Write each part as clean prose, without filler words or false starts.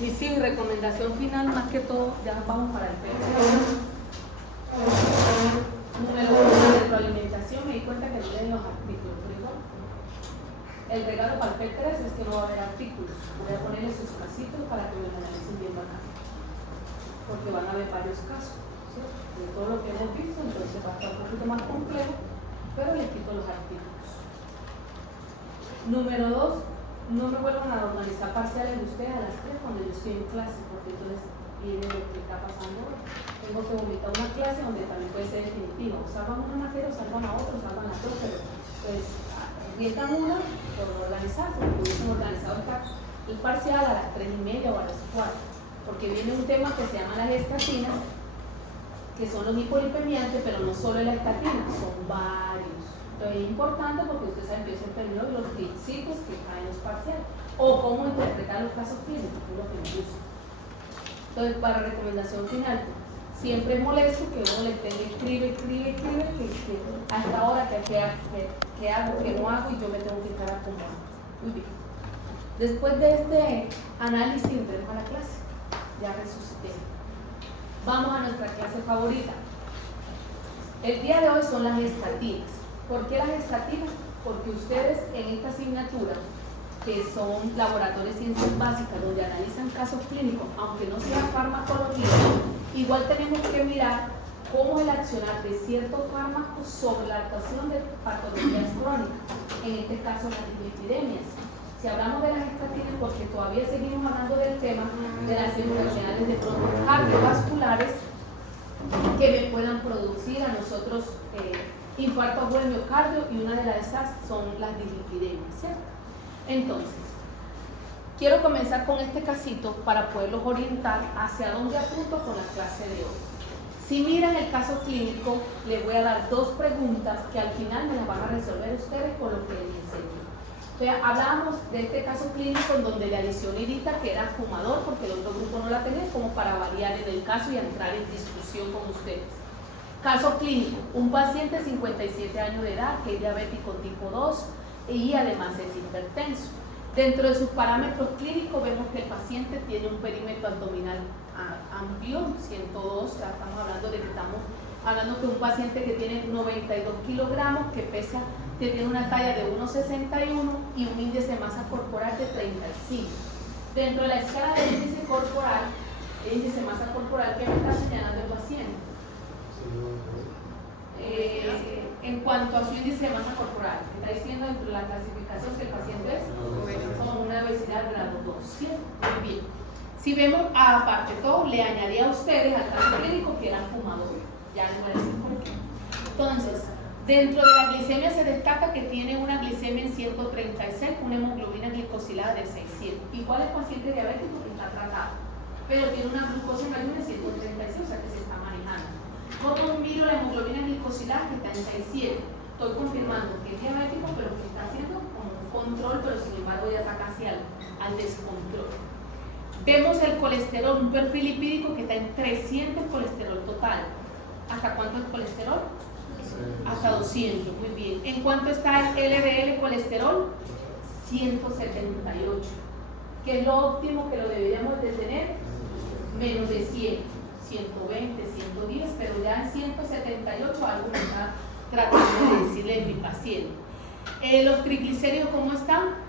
Y sí, recomendación final, más que todo, ya vamos para el PET. Número 1, la retroalimentación. Me di cuenta que no leen los artículos, por eso el regalo para el P3 es que no va a haber artículos. Voy a ponerle sus casitos para que me analicen bien bacán, porque van a haber varios casos, ¿sí? De todo lo que hemos visto, entonces va a estar un poquito más complejo, pero les quito los artículos. Número 2, no me vuelvan a normalizar parciales de ustedes a las 3 cuando yo estoy en clase, porque entonces viene lo que está pasando hoy. Tengo que vomitar una clase donde también puede ser definitiva. O salvan una materia, o salvan a otra, o salvan a dos, pero pues arriesgan una por organizarse, porque hubiesen organizado el parcial a las 3:30 o a las 4, porque viene un tema que se llama las estatinas, que son los hipolipemiantes, pero no solo la estatina, son varios. Entonces es importante porque ustedes saben que es el término de los principios que caen los parciales, o cómo interpretar los casos clínicos, que es lo que me gusta. Entonces, para recomendación final, siempre es molesto que uno le tenga escribe, que hasta ahora que hago, que no hago, y yo me tengo que estar acomodando. Muy bien. Después de este análisis, entremos a la clase. Ya resucité. Vamos a nuestra clase favorita. El día de hoy son las estatinas. ¿Por qué las estatinas? Porque ustedes en esta asignatura, que son laboratorios de ciencias básicas, donde analizan casos clínicos, aunque no sea farmacología, igual tenemos que mirar cómo el accionar de ciertos fármacos sobre la actuación de patologías crónicas, en este caso las dislipidemias. Si hablamos de las estatinas, porque todavía seguimos hablando del tema de las enfermedades de pronto cardiovasculares que me puedan producir a nosotros infarto agudo del miocardio, y una de esas son las dislipidemias, ¿cierto? Entonces, quiero comenzar con este casito para poderlos orientar hacia dónde apunto con la clase de hoy. Si miran el caso clínico, les voy a dar 2 preguntas que al final me las van a resolver ustedes con lo que les enseño. Entonces, hablábamos de este caso clínico en donde le adicioné Irita, que era fumador, porque el otro grupo no la tenía, como para variar en el caso y entrar en discusión con ustedes. Caso clínico, un paciente de 57 años de edad que es diabético tipo 2 y además es hipertenso. Dentro de sus parámetros clínicos vemos que el paciente tiene un perímetro abdominal amplio, 102, ya estamos hablando de que un paciente que tiene 92 kilogramos, que tiene una talla de 1,61 y un índice de masa corporal de 35. Dentro de la escala del índice corporal, el índice de masa corporal, ¿qué me está señalando el paciente? En cuanto a su índice de masa corporal, está diciendo dentro de la clasificación que el paciente es con una obesidad grado 2, ¿cierto? Muy bien. Si vemos, aparte de todo, le añadí a ustedes al caso clínico que eran fumadores. Ya les voy a decir por qué. Entonces, dentro de la glicemia se destaca que tiene una glicemia en 136, una hemoglobina glicosilada de 600. Igual el paciente diabético que está tratado, pero tiene una glucosa en ayuno de 136, o sea que se está manejando. ¿Cómo miro la hemoglobina glicosilada que está en 600? Estoy confirmando que es diabético, pero que está haciendo como un control, pero sin embargo ya está casi al descontrol. Vemos el colesterol, un perfil lipídico que está en 300 colesterol total. ¿Hasta cuánto es colesterol? Hasta 200, muy bien. ¿En cuánto está el LDL colesterol? 178. ¿Qué es lo óptimo que lo deberíamos de tener? Menos de 100, 120, 110, pero ya en 178 algo me está tratando de decirle a mi paciente. Los triglicéridos, ¿cómo están?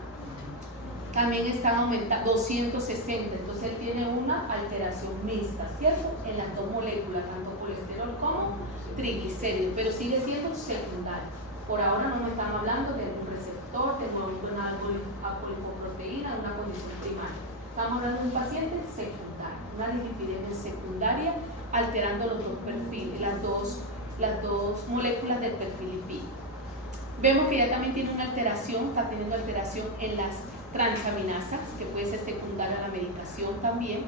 También están aumentados, 260, entonces él tiene una alteración mixta, ¿cierto? En las 2 moléculas, tanto colesterol como triglicéridos, pero sigue siendo secundario. Por ahora no me están hablando de un receptor, de una apolipoproteína, una condición primaria. Estamos hablando de un paciente secundario, una dislipidemia secundaria, alterando los 2 perfiles, las dos moléculas del perfil lipídico. Vemos que ya también tiene una alteración, está teniendo alteración en las transaminasas, que puede ser secundaria a la medicación también,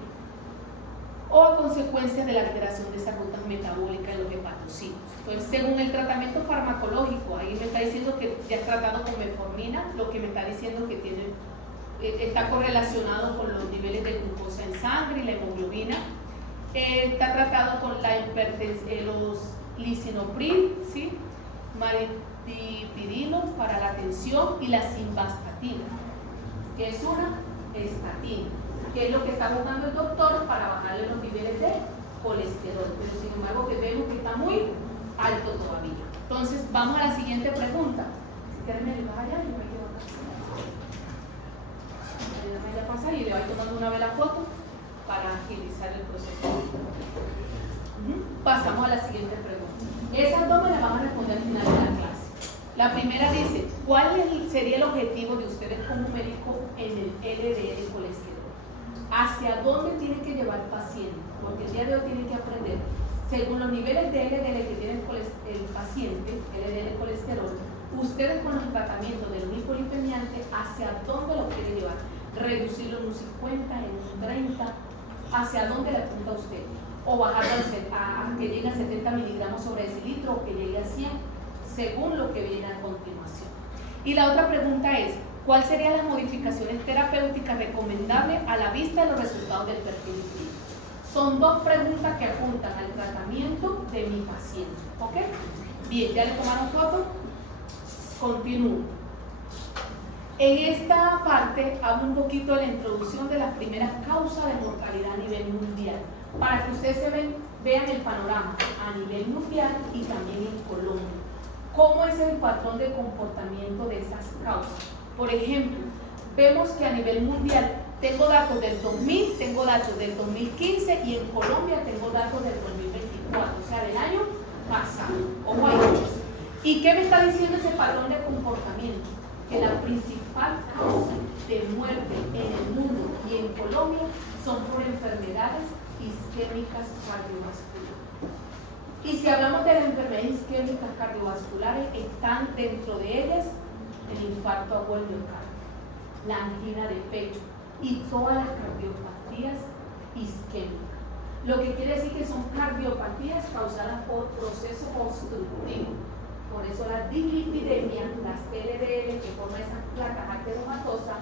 o a consecuencia de la alteración de esas rutas metabólicas de los hepatocitos. Entonces, según el tratamiento farmacológico, ahí me está diciendo que ya es tratado con metformina, lo que me está diciendo que está correlacionado con los niveles de glucosa en sangre y la hemoglobina. Está tratado con los lisinopril, ¿sí? Maripidino para la tensión y la simvastatina, que es una estatina. que es lo que está buscando el doctor para bajarle los niveles de colesterol, pero sin embargo que vemos que está muy alto todavía. Entonces vamos a la siguiente pregunta. Si quieren me vas allá y yo me quedo acá. Ya pasa y le voy tomando una vez la foto para agilizar el proceso. Pasamos a la siguiente pregunta. Esas dos me las van a responder al final de la clase. La primera dice, ¿cuál sería el objetivo de ustedes como médico en el LDL colesterol? ¿Hacia dónde tienen que llevar el paciente? Porque el día de hoy tienen que aprender, según los niveles de LDL que tiene el paciente, LDL colesterol, ustedes con el tratamiento del hipolipemiante, ¿hacia dónde lo quieren llevar? Reducirlo en un 50, en un 30, ¿hacia dónde le apunta usted? O bajarlo a que llegue a 70 miligramos sobre decilitro o que llegue a 100, según lo que viene a continuación. Y la otra pregunta es, ¿cuál serían las modificaciones terapéuticas recomendables a la vista de los resultados del perfil lipídico? Son dos preguntas que apuntan al tratamiento de mi paciente. ¿Ok? Bien, ¿ya le tomaron foto? Continúo. En esta parte hablo un poquito de la introducción de las primeras causas de mortalidad a nivel mundial, para que ustedes vean el panorama a nivel mundial y también en Colombia. ¿Cómo es el patrón de comportamiento de esas causas? Por ejemplo, vemos que a nivel mundial tengo datos del 2000, tengo datos del 2015 y en Colombia tengo datos del 2024, o sea, del año pasado. Ojo ahí. ¿Y qué me está diciendo ese patrón de comportamiento? Que la principal causa de muerte en el mundo y en Colombia son por enfermedades isquémicas cardiovasculares. Y si hablamos de las enfermedades isquémicas cardiovasculares, están dentro de ellas el infarto agudo del miocardio, la angina de pecho y todas las cardiopatías isquémicas. Lo que quiere decir que son cardiopatías causadas por proceso obstructivo. Por eso las dislipidemias, las LDL que forman esas placas ateromatosas,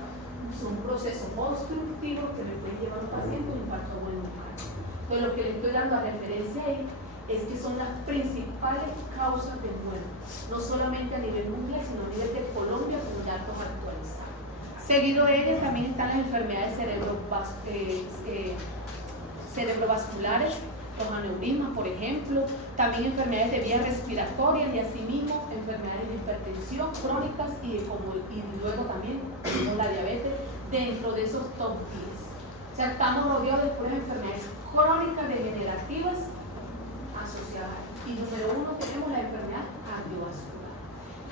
son procesos obstructivos que me pueden llevar a un paciente a un infarto agudo del miocardio. Entonces lo que le estoy dando a referencia ahí es que son las principales causas de muerte, no solamente a nivel mundial, sino a nivel de Colombia con datos actualizados. Seguido de ellas también están las enfermedades cerebrovasculares, los aneurismas, por ejemplo, también enfermedades de vías respiratorias y asimismo enfermedades de hipertensión crónicas y luego también la diabetes dentro de esos top 10. O sea, estamos rodeados de enfermedades crónicas degenerativas asociadas. Y número 1 tenemos la enfermedad cardiovascular.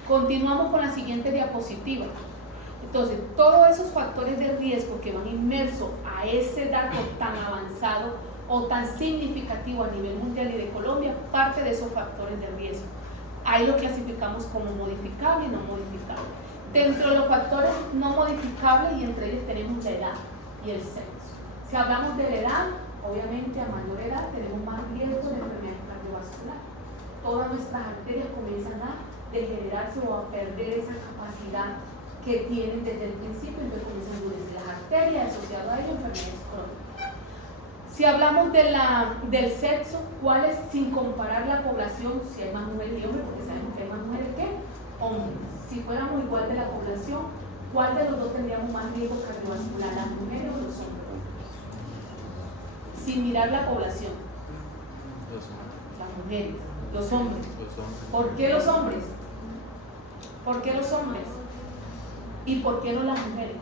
Continuamos con la siguiente diapositiva. Entonces, todos esos factores de riesgo que van inmersos a ese dato tan avanzado o tan significativo a nivel mundial y de Colombia, parte de esos factores de riesgo. Ahí lo clasificamos como modificable y no modificable. Dentro de los factores no modificables, y entre ellos tenemos la edad y el sexo. Si hablamos de la edad, obviamente a mayor edad tenemos más riesgo de enfermedades cardiovasculares. Todas nuestras arterias comienzan a degenerarse o a perder esa capacidad que tienen desde el principio, entonces comienzan a endurecer las arterias, asociado a ello enfermedades crónicas. Si hablamos del sexo, ¿cuál es, sin comparar la población, si hay más mujeres y hombres, porque sabemos que hay más mujeres que hombres? Si fuéramos igual de la población, ¿cuál de los dos tendríamos más riesgo cardiovascular, las mujeres o los hombres? Sin mirar la población. Las mujeres, los hombres. ¿Por qué los hombres? ¿Por qué los hombres? ¿Y por qué no las mujeres?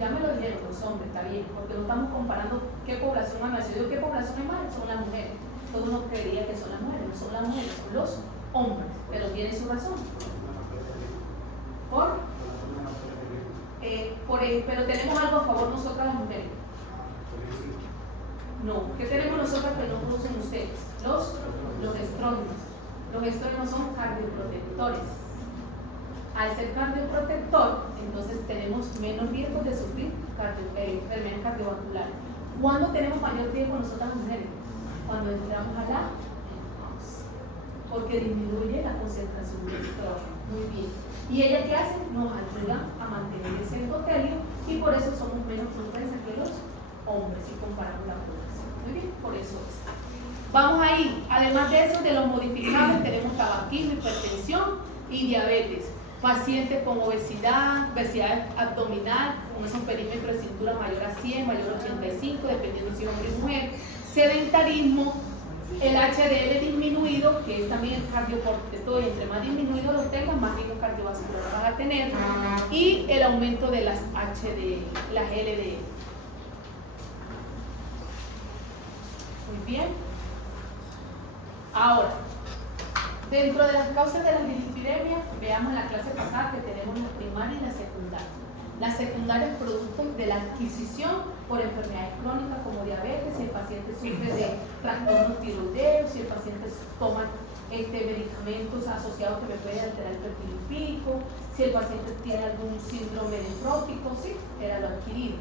Ya me lo dijeron los hombres, está bien, porque no estamos comparando qué población hay más. Si yo digo qué población hay más, son las mujeres. Todo uno creería que son las mujeres, no son las mujeres, son los hombres, pero tiene su razón. Pero tenemos algo a favor nosotras las mujeres. No, ¿qué tenemos nosotras que no producen ustedes? Los estrógenos. Los estrógenos son cardioprotectores. Al ser cardioprotector, entonces tenemos menos riesgo de sufrir enfermedades cardiovasculares. ¿Cuándo tenemos mayor riesgo nosotras las mujeres? Cuando entramos a la menopausia, porque disminuye la concentración de estrógeno. Muy bien. ¿Y ella qué hace? Nos ayuda a mantener ese endotelio y por eso somos menos propensas que los hombres si comparamos la población. Muy bien, por eso es. Vamos ahí. Además de eso, de los modificables, tenemos tabaquismo, hipertensión y diabetes. Paciente con obesidad abdominal, con un perímetro de cintura mayor a 100, mayor a 85, dependiendo si es hombre o mujer. Sedentarismo, el HDL disminuido, que es también el cardiocortisol, y entre más disminuido lo tengas, más riesgo cardiovascular vas a tener, y el aumento de las HDL, las LDL. Muy bien. Ahora, dentro de las causas de la dislipidemia, veamos la clase pasada que tenemos la primaria y la secundaria. La secundaria es producto de la adquisición por enfermedades crónicas como diabetes, si el paciente sufre de trastornos tiroideos, si el paciente toma medicamentos asociados que me pueden alterar el perfil lipídico, si el paciente tiene algún síndrome nefrótico, sí, era lo adquirido.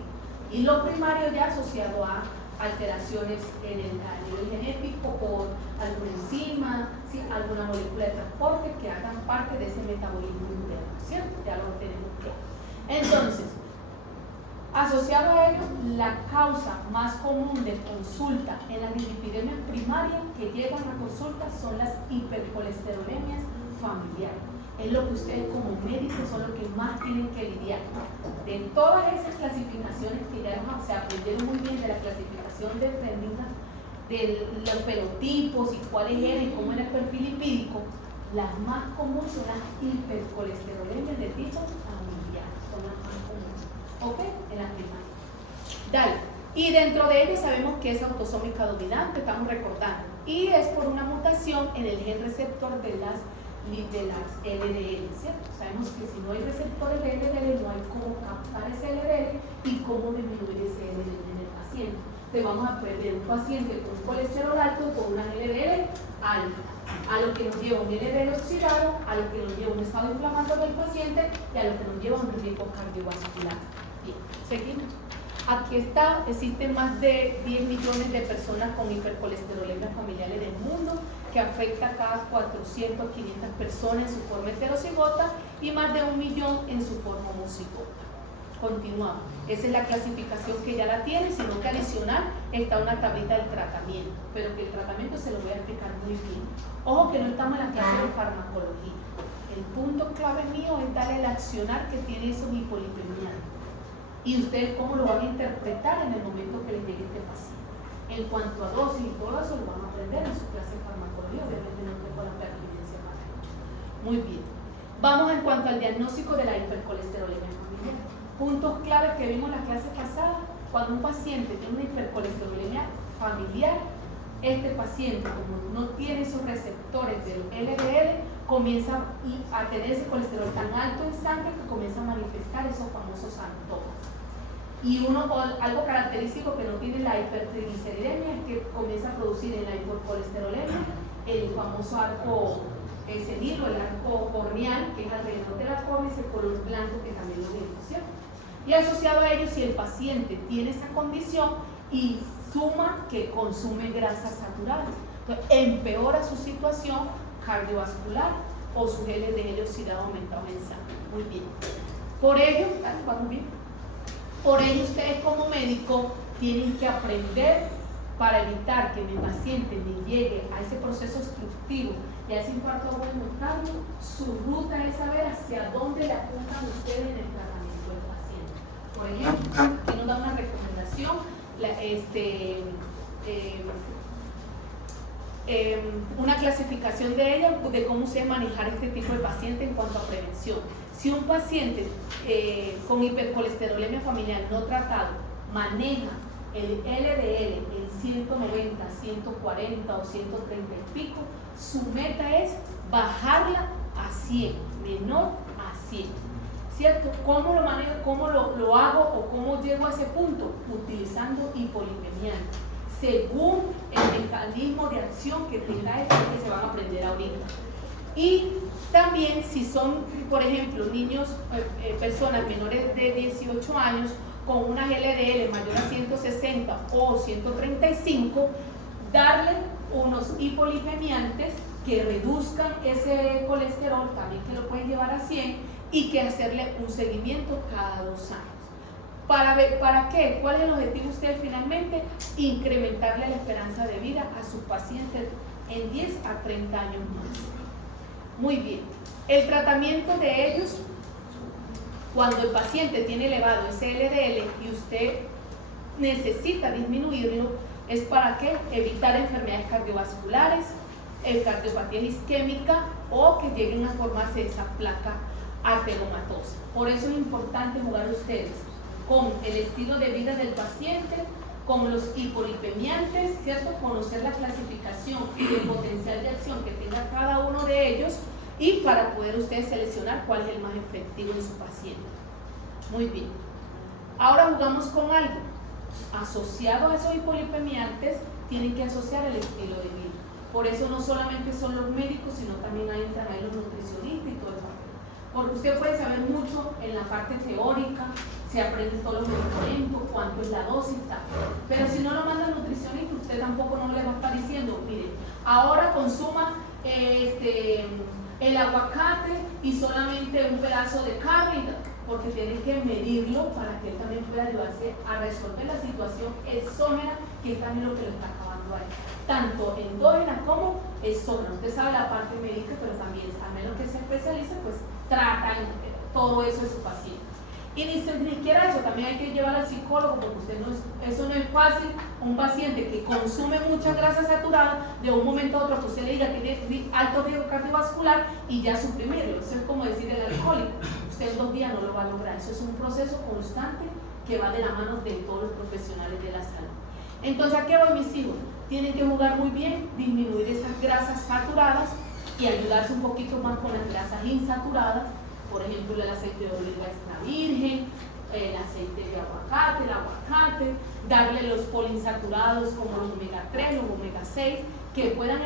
Y lo primario ya asociado a alteraciones a nivel genético por alguna enzima, ¿sí? Alguna molécula de transporte que hagan parte de ese metabolismo interno, ¿cierto? Ya lo tenemos claro. Entonces, asociado a ello, la causa más común de consulta en las dislipidemias primarias que llegan a consulta son las hipercolesterolemias familiares. Es lo que ustedes como médicos son los que más tienen que lidiar. De todas esas clasificaciones que ya se aprendieron muy bien de la clasificación de Framingham, de los fenotipos y cuáles eran y cómo era el perfil lipídico, las más comunes son las hipercolesterolemias de tipo familiar. Son las más comunes. ¿Ok? En las primarias. Dale. Y dentro de ellas sabemos que es autosómica dominante, estamos recordando. Y es por una mutación en el gen receptor de las LDL, ¿cierto? Sabemos que si no hay receptores de LDL no hay cómo captar ese LDL y cómo disminuir ese LDL en el paciente. Entonces vamos a perder un paciente con un colesterol alto con una LDL alta, a lo que nos lleva un LDL oxidado, a lo que nos lleva un estado inflamatorio del paciente y a lo que nos lleva un riesgo cardiovascular. Bien, seguimos. Aquí está, existen más de 10 millones de personas con hipercolesterolemia familiar en el mundo, que afecta a cada 400, 500 personas en su forma heterocigota y más de 1 millón en su forma homocigota. Continuamos. Esa es la clasificación que ya la tiene, sino que adicional está una tablita del tratamiento, pero que el tratamiento se lo voy a explicar muy bien. Ojo que no estamos en la clase de farmacología. El punto clave mío es darle el accionar que tiene esos hipolipemiantes. Y ustedes cómo lo van a interpretar en el momento que les llegue este paciente. En cuanto a dosis y todo eso lo van a aprender en su clase de farmacología, obviamente no tengo la pertinencia para ello. Muy bien. Vamos en cuanto al diagnóstico de la hipercolesterolemia familiar. Puntos claves que vimos en la clase pasada: cuando un paciente tiene una hipercolesterolemia familiar, este paciente, como no tiene esos receptores del LDL, comienza a tener ese colesterol tan alto en sangre que comienza a manifestar esos famosos antojos. Y algo característico que no tiene la hipertrigliceridemia es que comienza a producir en la hipercolesterolemia el famoso arco cenilo, el arco corneal, que es alrededor de la córnea, ese color blanco que también lo vemos, ¿cierto? Y asociado a ello, si el paciente tiene esa condición y suma que consume grasas saturadas, entonces empeora su situación cardiovascular o su LDL oxidado aumentado en sangre. Muy bien. Por ello, vamos bien. Por ello, ustedes como médico tienen que aprender para evitar que mi paciente me llegue a ese proceso obstructivo y a ese infarto agudo miocardio. Su ruta es saber hacia dónde le apuntan ustedes en el tratamiento del paciente. Por ejemplo, aquí nos da una recomendación, una clasificación de ella, de cómo se manejar este tipo de paciente en cuanto a prevención. Si un paciente con hipercolesterolemia familiar no tratado maneja el LDL en 190, 140 o 130 y pico, su meta es bajarla a 100, menor a 100. ¿Cierto? ¿Cómo lo manejo? ¿Cómo lo hago o cómo llego a ese punto? Utilizando hipolipemiantes, según el mecanismo de acción que tenga esto que se van a aprender ahorita. Y también si son, por ejemplo, niños, personas menores de 18 años con una LDL mayor a 160 o 135, darle unos hipolipemiantes que reduzcan ese colesterol, también que lo pueden llevar a 100, y que hacerle un seguimiento cada 2 años. ¿Para qué? ¿Cuál es el objetivo de ustedes finalmente? Incrementarle la esperanza de vida a sus pacientes en 10 a 30 años más. Muy bien. El tratamiento de ellos, cuando el paciente tiene elevado ese LDL y usted necesita disminuirlo, es para ¿qué? Evitar enfermedades cardiovasculares, cardiopatía isquémica o que lleguen a formarse esa placa ateromatosa. Por eso es importante jugar ustedes con el estilo de vida del paciente, con los hipolipemiantes, ¿cierto? Conocer la clasificación y el potencial de acción que tenga cada uno de ellos y para poder ustedes seleccionar cuál es el más efectivo en su paciente. Muy bien. Ahora jugamos con algo. Asociado a esos hipolipemiantes, tienen que asociar el estilo de vida. Por eso no solamente son los médicos, sino también entran ahí los nutricionistas y todo el papel. Porque usted puede saber mucho en la parte teórica, se aprende todos los medicamentos, cuánto es la dosis, tal. Pero si no lo manda el nutricionista, usted tampoco no le va a estar diciendo, mire, ahora consuma el aguacate y solamente un pedazo de carne, porque tiene que medirlo para que él también pueda ayudarse a resolver la situación exógena, que es también lo que lo está acabando ahí. Tanto endógena como exógena. Usted sabe la parte médica, pero también, a menos que se especialice, pues tratan todo eso de su paciente. Y ni siquiera eso, también hay que llevar al psicólogo, porque eso no es fácil. Un paciente que consume mucha grasa saturada, de un momento a otro que usted le diga que tiene alto riesgo cardiovascular y ya suprimirlo. Eso es como decir el alcohólico. Usted en 2 días no lo va a lograr. Eso es un proceso constante que va de la mano de todos los profesionales de la salud. Entonces, ¿a qué voy, mis hijos? Tienen que jugar muy bien, disminuir esas grasas saturadas y ayudarse un poquito más con las grasas insaturadas. Por ejemplo, el aceite de oliva extra virgen, el aceite de aguacate, el aguacate, darle los poliinsaturados como los omega 3, los omega 6, que puedan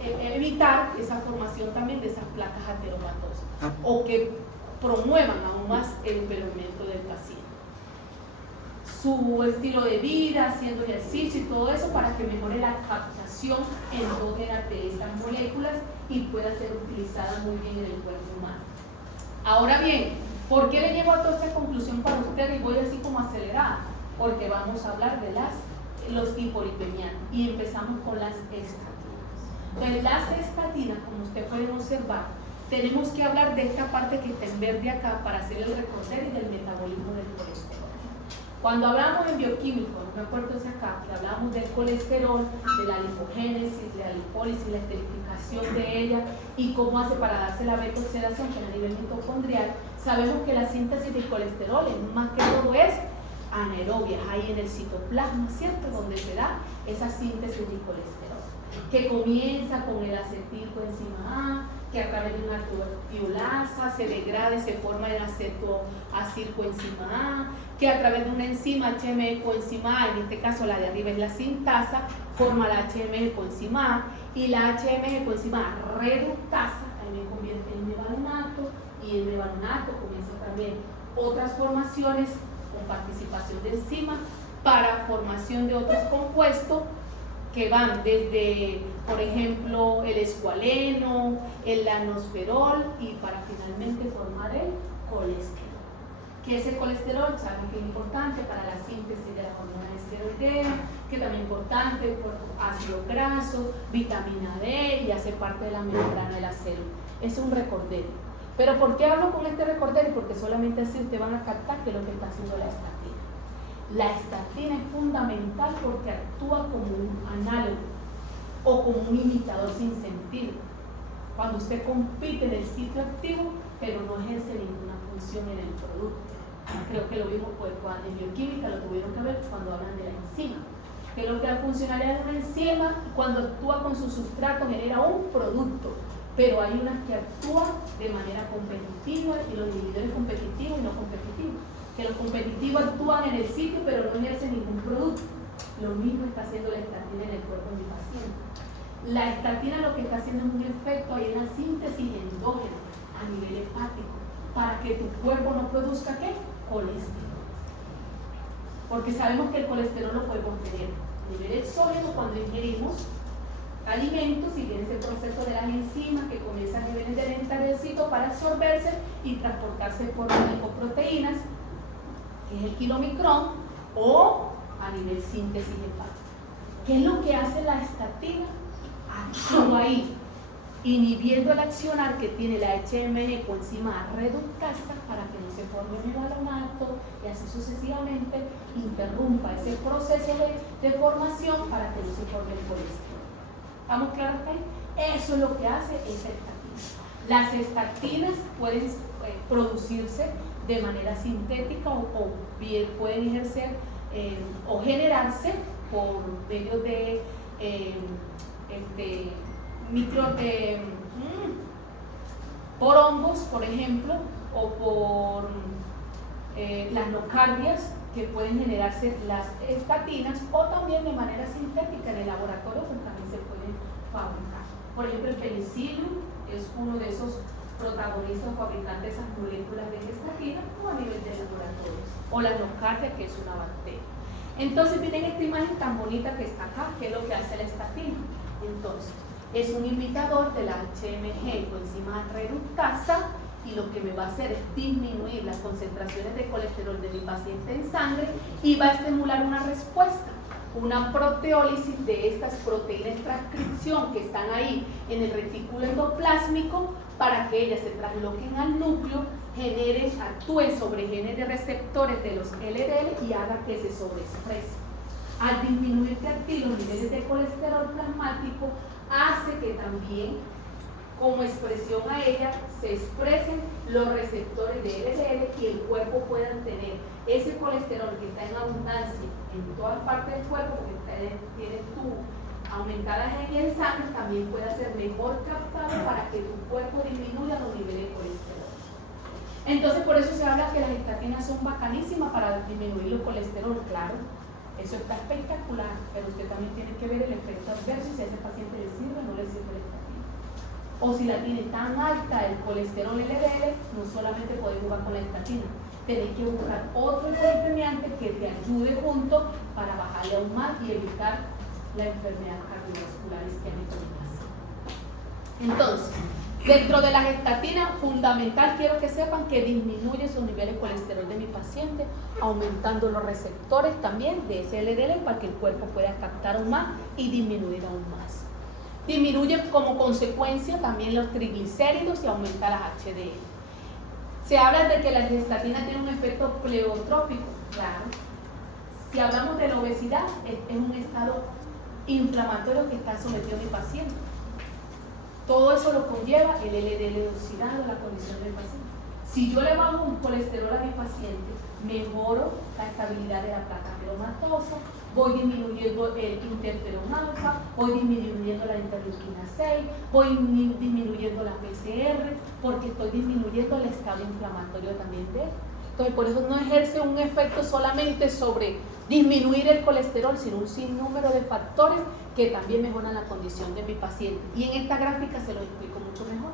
evitar esa formación también de esas placas ateromatosas o que promuevan aún más el empeoramiento del paciente. Su estilo de vida, haciendo ejercicio y todo eso para que mejore la captación endógena de estas moléculas y pueda ser utilizada muy bien en el cuerpo humano. Ahora bien, ¿por qué le llevo a toda esta conclusión para ustedes y voy así como acelerada? Porque vamos a hablar de los hipolipemiantes y empezamos con las estatinas. Entonces, las estatinas, como ustedes pueden observar, tenemos que hablar de esta parte que está en verde acá para hacer el recorrido y del metabolismo del colesterol. Cuando hablamos en bioquímico, no me acuerdo si acá, que hablamos del colesterol, de la lipogénesis, de la lipólisis, la esterificación de ella y cómo hace para darse la beta-oxidación, que a nivel mitocondrial, sabemos que la síntesis de colesterol, más que todo, es anaerobia, ahí en el citoplasma, ¿cierto? Donde se da esa síntesis de colesterol, que comienza con el acetilcoenzima A, que a través de una tiolasa se degrada y se forma el acetoacilcoenzima A, que a través de una enzima HMG coenzima A, en este caso la de arriba es la sintasa, forma la HMG coenzima A, y la HMG coenzima A reductasa también convierte en mevalonato, y el mevalonato comienza también otras formaciones con participación de enzimas para formación de otros compuestos que van desde, por ejemplo, el escualeno, el lanosferol y para finalmente formar el colesterol. Que ese colesterol, saben que es importante para la síntesis de la hormona esteroidea, que también es importante por ácido graso, vitamina D y hace parte de la membrana de la célula. Es un recordero. Pero ¿por qué hablo con este recordero? Porque solamente así ustedes van a captar qué es lo que está haciendo la estatina. La estatina es fundamental porque actúa como un análogo o como un imitador sin sentido. Cuando usted compite en el sitio activo, pero no ejerce ninguna función en el producto. Creo que lo vimos pues, en bioquímica, lo tuvieron que ver cuando hablan de la enzima. Que lo que la funcionalidad de una enzima, cuando actúa con su sustrato, genera un producto. Pero hay unas que actúan de manera competitiva y los inhibidores competitivos y no competitivos. Que los competitivos actúan en el sitio pero no ejercen ningún producto. Lo mismo está haciendo la estatina en el cuerpo de mi paciente. La estatina lo que está haciendo es un efecto ahí en la síntesis endógena a nivel hepático para que tu cuerpo no produzca ¿qué? Colesterol. Porque sabemos que el colesterol lo podemos tener a nivel exógeno cuando ingerimos alimentos y viene ese proceso de las enzimas que comienzan a niveles del enterocito para absorberse y transportarse por lipoproteínas, que es el kilomicrón, o a nivel síntesis hepática. ¿Qué es lo que hace la estatina? Actúa ahí inhibiendo el accionar que tiene la HMG coenzima reductasa para que no se forme un balonato y así sucesivamente interrumpa ese proceso de formación para que no se forme el colesterol. ¿Estamos claros ahí? Eso es lo que hace esa estatina. Las estatinas pueden producirse de manera sintética o bien pueden ejercer o generarse por medio de por hongos, por ejemplo, o por las nocardias, que pueden generarse las estatinas, o también de manera sintética en el laboratorio, pues también se pueden fabricar. Por ejemplo, el penicilio es uno de esos protagonistas o fabricantes de esas moléculas de estatina, o a nivel de laboratorios, o la nocardia, que es una bacteria. Entonces miren esta imagen tan bonita que está acá, que es lo que hace la estatina. Entonces, es un inhibidor de la HMG coenzima reductasa, y lo que me va a hacer es disminuir las concentraciones de colesterol de mi paciente en sangre y va a estimular una respuesta, una proteólisis de estas proteínas de transcripción que están ahí en el retículo endoplásmico para que ellas se trasloquen al núcleo, actúen sobre genes de receptores de los LDL y haga que se sobreexprese. Al disminuir aquí los niveles de colesterol plasmático, hace que también, como expresión a ella, se expresen los receptores de LDL y el cuerpo pueda tener ese colesterol que está en abundancia en todas partes del cuerpo, porque tiene aumentadas en sangre, también pueda ser mejor captado para que tu cuerpo disminuya los niveles de colesterol. Entonces, por eso se habla que las estatinas son bacanísimas para disminuir el colesterol, claro. Eso está espectacular, pero usted también tiene que ver el efecto adverso, si a ese paciente le sirve o no le sirve la estatina. O si la tiene tan alta el colesterol LDL, no solamente puede jugar con la estatina, tenés que buscar otro hipertendiente que te ayude junto para bajarle aún más y evitar la enfermedad cardiovascular isquémica. Entonces, dentro de las estatinas, fundamental, quiero que sepan que disminuye sus niveles de colesterol de mi paciente, aumentando los receptores también de ese LDL para que el cuerpo pueda captar aún más y disminuir aún más. Disminuye como consecuencia también los triglicéridos y aumenta las HDL. Se habla de que la estatina tiene un efecto pleotrópico, claro. Si hablamos de la obesidad, es un estado inflamatorio que está sometido a mi paciente. Todo eso lo conlleva el LDL oxidado, la condición del paciente. Si yo le bajo un colesterol a mi paciente, mejoro la estabilidad de la placa ateromatosa, voy disminuyendo el interferón alfa, voy disminuyendo la interleuquina 6, voy disminuyendo la PCR, porque estoy disminuyendo el estado inflamatorio también de él. Entonces, por eso no ejerce un efecto solamente sobre disminuir el colesterol, sino un sinnúmero de factores que también mejoran la condición de mi paciente. Y en esta gráfica se lo explico mucho mejor.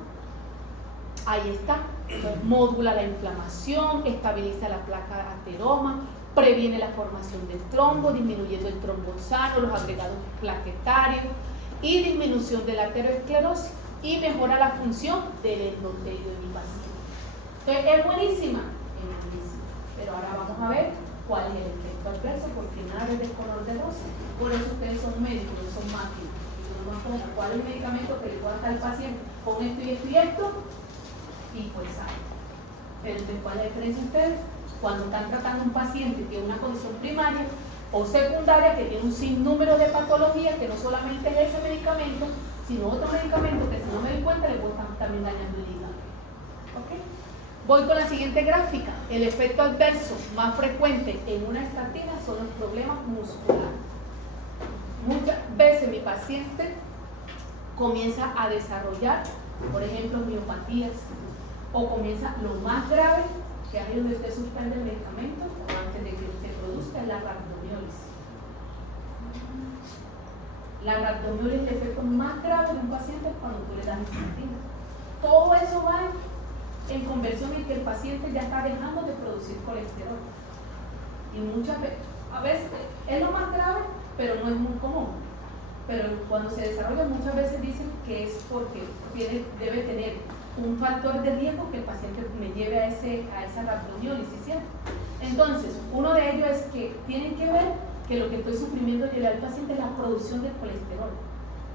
Ahí está. Entonces, modula la inflamación, estabiliza la placa ateroma, previene la formación del trombo, disminuyendo el trombo sano, los agregados plaquetarios y disminución de la aterosclerosis, y mejora la función del endotelio de mi paciente. Entonces, ¿es buenísima? Es buenísima. Pero ahora vamos a ver cuál es el efecto adverso, porque nada es de color de rosa. Por eso ustedes son médicos, no son máquinas. Y uno más ponga cuál es el medicamento que le pueda dar al paciente con esto y esto y esto, y pues sabe. Pero ¿de cuál es la diferencia ustedes? Cuando están tratando a un paciente que tiene una condición primaria o secundaria, que tiene un sinnúmero de patologías, que no solamente es ese medicamento, sino otro medicamento que si no me doy cuenta le puedo estar también dañando el hígado. ¿Okay? Voy con la siguiente gráfica. El efecto adverso más frecuente en una estatina son los problemas musculares. Muchas veces mi paciente comienza a desarrollar, por ejemplo, miopatías, o comienza lo más grave, que ahí donde usted suspende el medicamento o antes de que se produzca, es la rhabdomiólisis. La rhabdomiólisis es el efecto más grave de un paciente cuando tú le das estatina. Todo eso va en conversión en que el paciente ya está dejando de producir colesterol. Y muchas veces, a veces es lo más grave, pero no es muy común. Pero cuando se desarrolla, muchas veces dicen que es porque debe tener un factor de riesgo que el paciente me lleve a esa rhabdomiólisis, ¿cierto? Entonces, uno de ellos es que tienen que ver que lo que estoy suprimiendo al paciente es la producción del colesterol.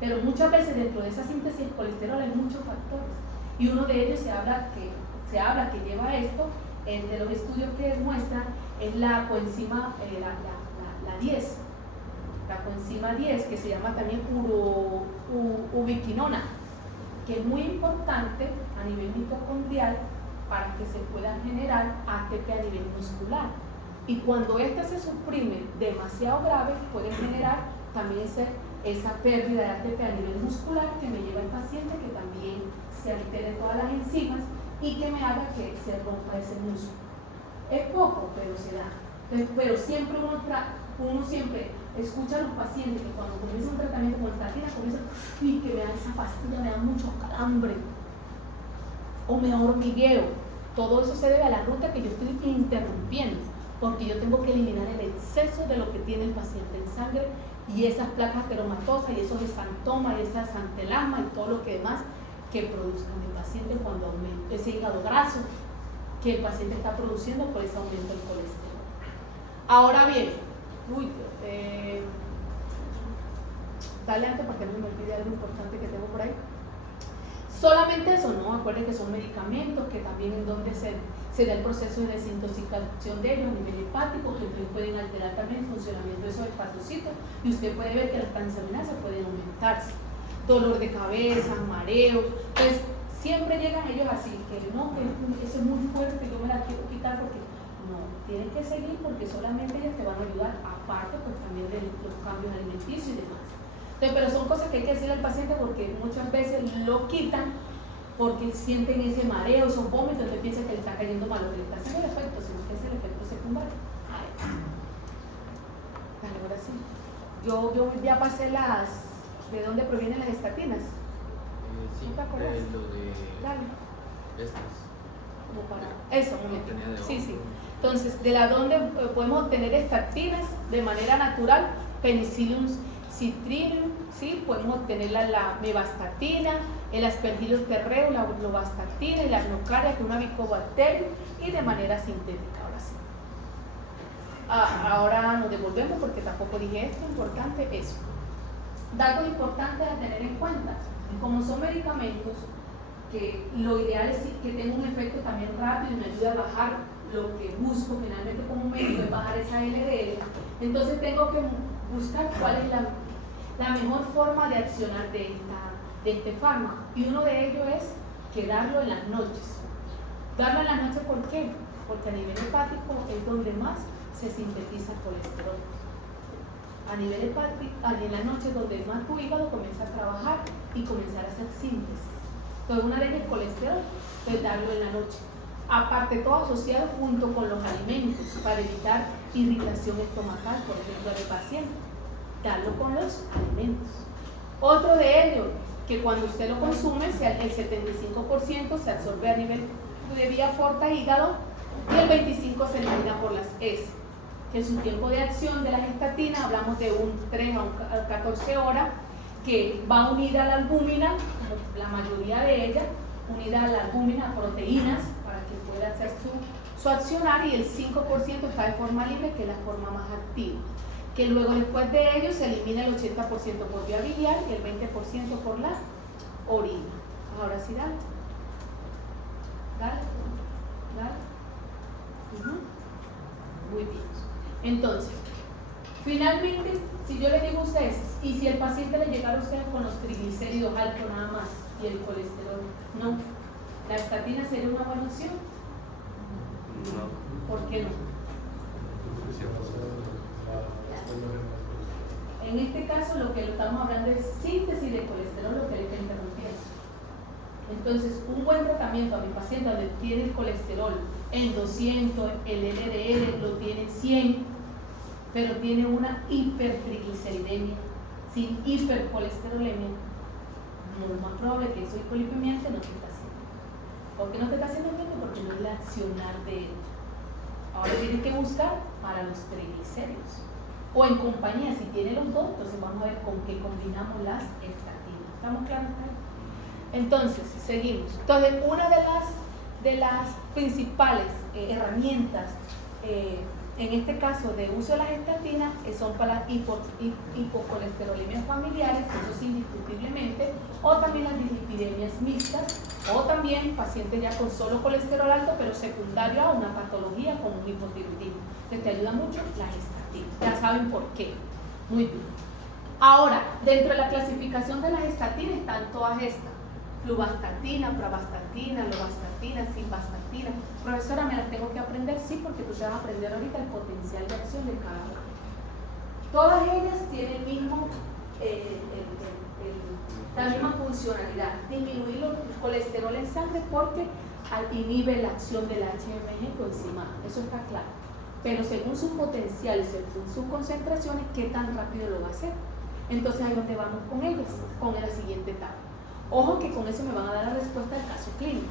Pero muchas veces dentro de esa síntesis del colesterol hay muchos factores. Y uno de ellos se habla que lleva esto, de los estudios que muestran, es la coenzima, la 10. La coenzima 10, que se llama también ubiquinona, que es muy importante a nivel mitocondrial para que se pueda generar ATP a nivel muscular. Y cuando esta se suprime demasiado grave, puede generar también esa pérdida de ATP a nivel muscular que me lleva al paciente que también se altere todas las enzimas y que me haga que se rompa ese músculo. Es poco, pero se da. Pero siempre uno siempre escucha a los pacientes que cuando comienza un tratamiento con estatina comienzan, y que me da esa pastilla, me da mucho calambre o me da hormigueo. Todo eso se debe a la ruta que yo estoy interrumpiendo, porque yo tengo que eliminar el exceso de lo que tiene el paciente en sangre y esas placas ateromatosas y esos exantomas y esas antelasmas y todo lo que demás que produzcan el paciente cuando aumenta ese hígado graso que el paciente está produciendo por ese aumento del colesterol. Ahora bien, dale antes para que no me olvide algo importante que tengo por ahí. Solamente eso, no, acuérdense que son medicamentos que también en donde se da el proceso de desintoxicación de ellos a nivel hepático, que pueden alterar también el funcionamiento de esos hepatocitos y usted puede ver que las transaminasas pueden aumentarse, dolor de cabeza, mareos. Entonces siempre llegan ellos así, que no, que eso es muy fuerte, yo me la quiero quitar porque no, tienen que seguir porque solamente ellas te van a ayudar, aparte pues también de los cambios alimenticios y demás. Entonces, pero son cosas que hay que decirle al paciente porque muchas veces lo quitan porque sienten ese mareo, esos vómitos, entonces piensan que le está cayendo mal, lo que le está haciendo el efecto, sino que es el efecto secundario. Vale, ahora sí. Yo ya pasé ¿de dónde provienen las estatinas? Sí, ¿No te acuerdas? de lo de Dale. estas. Como para eso, un momento. Sí, sí. Entonces, de la donde podemos obtener estatinas de manera natural, Penicillium citrinum, ¿sí? Podemos obtener la mevastatina, el aspergillus terreo, la lovastatina y la arnocaria, que es una bicobacteria, y de manera sintética. Ahora sí. Ahora nos devolvemos porque tampoco dije esto, importante eso. Datos importantes a tener en cuenta, como son medicamentos, que lo ideal es que tenga un efecto también rápido y me ayude a bajar lo que busco finalmente como médico, es bajar esa LDL. Entonces tengo que buscar cuál es la mejor forma de accionar de este fármaco, y uno de ellos es que darlo en las noches. Darlo en las noches, ¿por qué? Porque a nivel hepático es donde más se sintetiza colesterol. A nivel hepático, en la noche es donde más tu hígado comienza a trabajar y comenzar a hacer síntesis. Entonces una de ellas es colesterol, pues darlo en la noche. Aparte, todo asociado junto con los alimentos para evitar irritación estomacal, por ejemplo, del paciente. Darlo con los alimentos. Otro de ellos, que cuando usted lo consume, el 75% se absorbe a nivel de vía porta hígado y el 25% se elimina por las heces. Que su tiempo de acción de las estatinas, hablamos de un 3 a 14 horas, que va unida a la albúmina, como la mayoría de ellas, unida a la albúmina, proteínas, para que pueda hacer su accionar, y el 5% está de forma libre, que es la forma más activa. Que luego después de ello se elimina el 80% por vía biliar y el 20% por la orina. Ahora sí, dale. Muy bien. Entonces, finalmente, si yo le digo a ustedes, y si el paciente le llegara a ustedes con los triglicéridos altos nada más y el colesterol, no, ¿la estatina sería una buena opción? No. ¿Por qué no? En este caso, lo que estamos hablando es síntesis de colesterol, lo que le está interrumpiendo. Entonces, un buen tratamiento a mi paciente donde tiene el colesterol en 200, el LDL lo tiene en 100, pero tiene una hipertrigliceridemia, sin hipercolesterolemia, lo más probable es que su hipolipemiante no te está haciendo. ¿Por qué no te está haciendo efecto? Porque no es el accionar de él. Ahora tienes que buscar para los triglicéridos. O en compañía, si tiene los dos, entonces vamos a ver con qué combinamos las estatinas. ¿Estamos claros? Entonces, seguimos. Entonces, una de las principales herramientas en este caso de uso de las estatinas, son para las hipocolesterolemias familiares, eso sí, indiscutiblemente, o también las dislipidemias mixtas, o también pacientes ya con solo colesterol alto, pero secundario a una patología como un hipotiroidismo. Entonces te ayuda mucho las estatinas, ya saben por qué. Muy bien. Ahora, dentro de la clasificación de las estatinas están todas estas: fluvastatina, pravastatina, lovastatina, simvastatina. Profesora, ¿me las tengo que aprender? Sí, porque tú te vas a aprender ahorita el potencial de acción de cada una. Todas ellas tienen el mismo, la misma funcionalidad: disminuir el colesterol en sangre porque inhibe la acción del HMG coenzima. Eso está claro. Pero según su potencial y según sus concentraciones, ¿qué tan rápido lo va a hacer? Entonces ahí donde vamos con ellas, con la siguiente etapa. Ojo que con eso me van a dar la respuesta del caso clínico.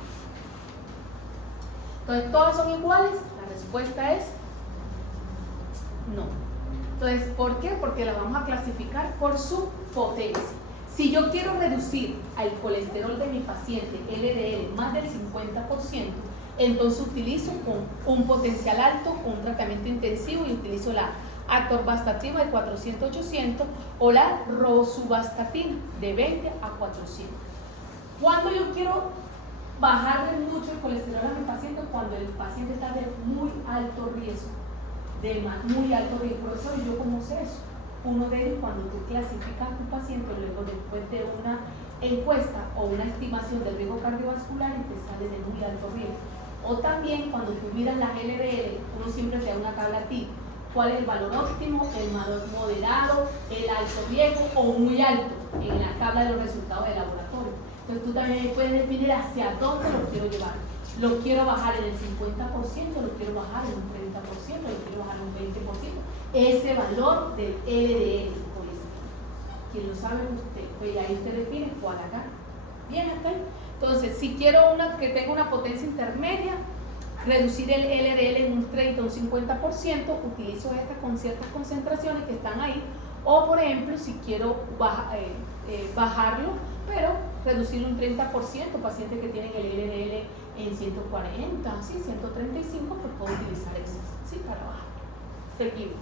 Entonces, ¿todas son iguales? La respuesta es no. Entonces, ¿por qué? Porque las vamos a clasificar por su potencia. Si yo quiero reducir el colesterol de mi paciente, LDL, más del 50%, entonces utilizo con un potencial alto, con un tratamiento intensivo, y utilizo la atorvastatina de 400-800 o la rosuvastatina de 20 a 400. Cuando yo quiero bajarle mucho el colesterol a mi paciente, cuando el paciente está de muy alto riesgo, Profesor, ¿y yo cómo sé eso? Uno de ellos, cuando tú clasificas a tu paciente luego después de una encuesta o una estimación del riesgo cardiovascular, y te sale de muy alto riesgo. O también cuando tú miras las LDL, uno siempre te da una tabla a ti: cuál es el valor óptimo, el valor moderado, el alto riesgo o muy alto en la tabla de los resultados de laboratorio. Entonces tú también puedes definir hacia dónde lo quiero llevar. Lo quiero bajar en el 50%, lo quiero bajar en un 30%, lo quiero bajar en un 20%. Ese valor del LDL, por ejemplo. ¿Quién lo sabe? Usted. Pues ahí usted define cuál acá. Bien, hasta ahí. Entonces, si quiero que tenga una potencia intermedia, reducir el LDL en un 30 o un 50%, utilizo esta con ciertas concentraciones que están ahí. O, por ejemplo, si quiero bajarlo, pero reducirlo un 30%, pacientes que tienen el LDL en 140, ¿sí? 135, pues puedo utilizar esas, ¿sí? Para bajar. Seguimos.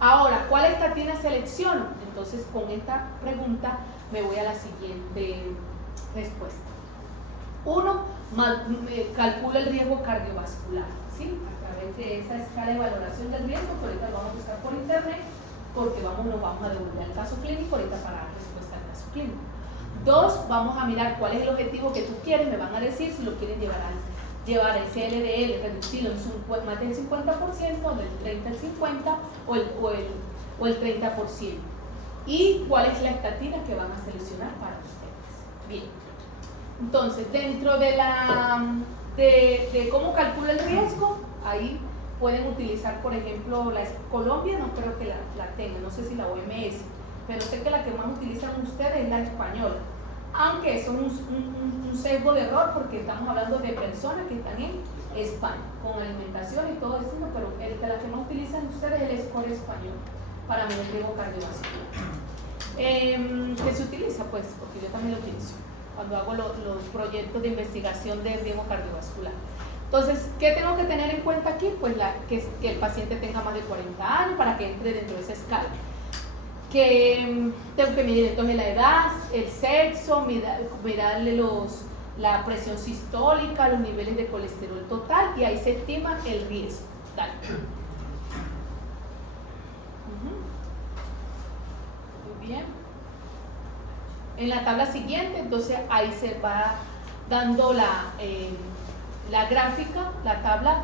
Ahora, ¿cuál estatina selecciono? Entonces, con esta pregunta me voy a la siguiente respuesta. Uno, calcula el riesgo cardiovascular, ¿sí? A través de esa escala de valoración del riesgo, que ahorita lo vamos a buscar por internet, porque nos vamos a devolver al caso clínico ahorita para dar respuesta al caso clínico. Dos, vamos a mirar cuál es el objetivo que tú quieres. Me van a decir si lo quieren llevar el CLDL, reducirlo en más del 50%, del 30 al 50 o el 30%. Y cuál es la estatina que van a seleccionar para ustedes. Bien. Entonces, dentro de cómo calcula el riesgo, ahí pueden utilizar, por ejemplo, Colombia, no creo que la tenga, no sé si la OMS, pero sé que la que más utilizan ustedes es la española, aunque eso es un sesgo de error, porque estamos hablando de personas que están en España, con alimentación y todo eso, pero la que más utilizan ustedes es el score español para medir el riesgo cardiovascular. ¿Qué se utiliza? Pues, porque yo también lo utilizo cuando hago los proyectos de investigación de riesgo cardiovascular. Entonces, ¿qué tengo que tener en cuenta aquí? Pues que el paciente tenga más de 40 años para que entre dentro de esa escala. Que tengo que medir entonces la edad, el sexo, mirarle la presión sistólica, los niveles de colesterol total, y ahí se estima el riesgo. Dale. Muy bien. En la tabla siguiente, entonces ahí se va dando la gráfica, la tabla,